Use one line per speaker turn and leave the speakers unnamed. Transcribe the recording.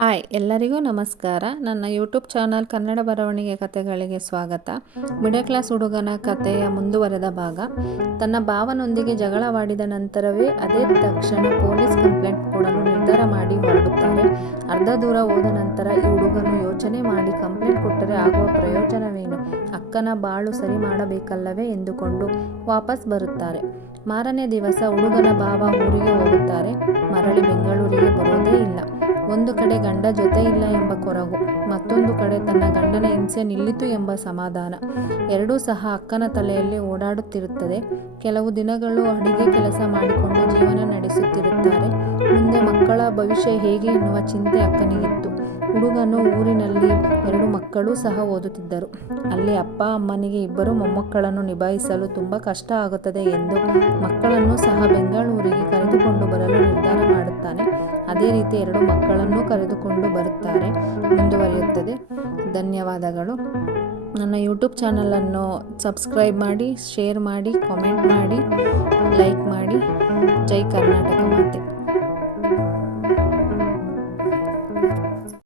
Hi ಎಲ್ಲರಿಗೂ ನಮಸ್ಕಾರ. ನನ್ನ ಯೂಟ್ಯೂಬ್ ಚಾನಲ್ ಕನ್ನಡ ಬರವಣಿಗೆ ಕಥೆಗಳಿಗೆ ಸ್ವಾಗತ. ಮಿಡಲ್ ಕ್ಲಾಸ್ ಹುಡುಗನ ಕಥೆಯ ಮುಂದುವರೆದ ಭಾಗ. ತನ್ನ ಭಾವನೊಂದಿಗೆ ಜಗಳವಾಡಿದ ನಂತರವೇ ಅದೇ ತಕ್ಷಣ ಪೊಲೀಸ್ ಕಂಪ್ಲೇಂಟ್ ಕೊಡಲು ನಿರ್ಧಾರ ಮಾಡಿ ಹೊರಡುತ್ತಾರೆ. ಅರ್ಧ ದೂರ ಹೋದ ನಂತರ ಈ ಹುಡುಗನು ಯೋಚನೆ ಮಾಡಿ ಕಂಪ್ಲೇಂಟ್ ಕೊಟ್ಟರೆ ಆಗುವ ಪ್ರಯೋಜನವೇನು? ಅಕ್ಕನ ಬಾಳು ಸರಿ ಮಾಡಬೇಕಲ್ಲವೇ ಎಂದುಕೊಂಡು ವಾಪಸ್ ಬರುತ್ತಾರೆ. ಮಾರನೇ ದಿವಸ ಹುಡುಗನ ಭಾವ ಊರಿಗೆ ಹೋಗುತ್ತಾರೆ. ಮರಳಿ ಬೆಂಗಳೂರಿಗೆ ಇಲ್ಲ ಒಂದು ಕಡೆ ಗಂಡ ಜೊತೆ ಇಲ್ಲ ಎಂಬ ಕೊರಗು, ಮತ್ತೊಂದು ಕಡೆ ತನ್ನ ಗಂಡನ ಹಿಂಸೆ ನಿಲ್ಲಿತು ಎಂಬ ಸಮಾಧಾನ. ಎರಡೂ ಸಹ ಅಕ್ಕನ ತಲೆಯಲ್ಲಿ ಓಡಾಡುತ್ತಿರುತ್ತದೆ. ಕೆಲವು ದಿನಗಳು ಅಡಿಗೆ ಕೆಲಸ ಮಾಡಿಕೊಂಡು ಜೀವನ ನಡೆಸುತ್ತಿರುತ್ತಾರೆ. ಮುಂದೆ ಮಕ್ಕಳ ಭವಿಷ್ಯ ಹೇಗೆ ಎನ್ನುವ ಚಿಂತೆ ಅಕ್ಕನಿಗಿತ್ತು. ಹುಡುಗನು ಊರಿನಲ್ಲಿ ಎರಡು ಮಕ್ಕಳು ಸಹ ಓದುತ್ತಿದ್ದರು. ಅಲ್ಲಿ ಅಪ್ಪ, ಅಮ್ಮನಿಗೆ ಇಬ್ಬರು ಮೊಮ್ಮಕ್ಕಳನ್ನು ನಿಭಾಯಿಸಲು ತುಂಬ ಕಷ್ಟ ಆಗುತ್ತದೆ ಎಂದು ಮಕ್ಕಳನ್ನು ಸಹ ಬೆಂಗಳೂರಿಗೆ ಕರೆದುಕೊಂಡು ಬರಲು ನಿರ್ಧಾರ ಅದೇ ರೀತಿ ಎರಡು ಮಕ್ಕಳನ್ನು ಕರೆದುಕೊಂಡು ಬರುತ್ತಾರೆ. ಮುಂದುವರಿಯುತ್ತದೆ. ಧನ್ಯವಾದಗಳು. ನನ್ನ ಯೂಟ್ಯೂಬ್ ಚಾನಲನ್ನು ಸಬ್ಸ್ಕ್ರೈಬ್ ಮಾಡಿ ಶೇರ್ ಮಾಡಿ ಕಾಮೆಂಟ್ ಮಾಡಿ ಲೈಕ್ ಮಾಡಿ. ಜೈ ಕರ್ನಾಟಕ ಮಾತೆ.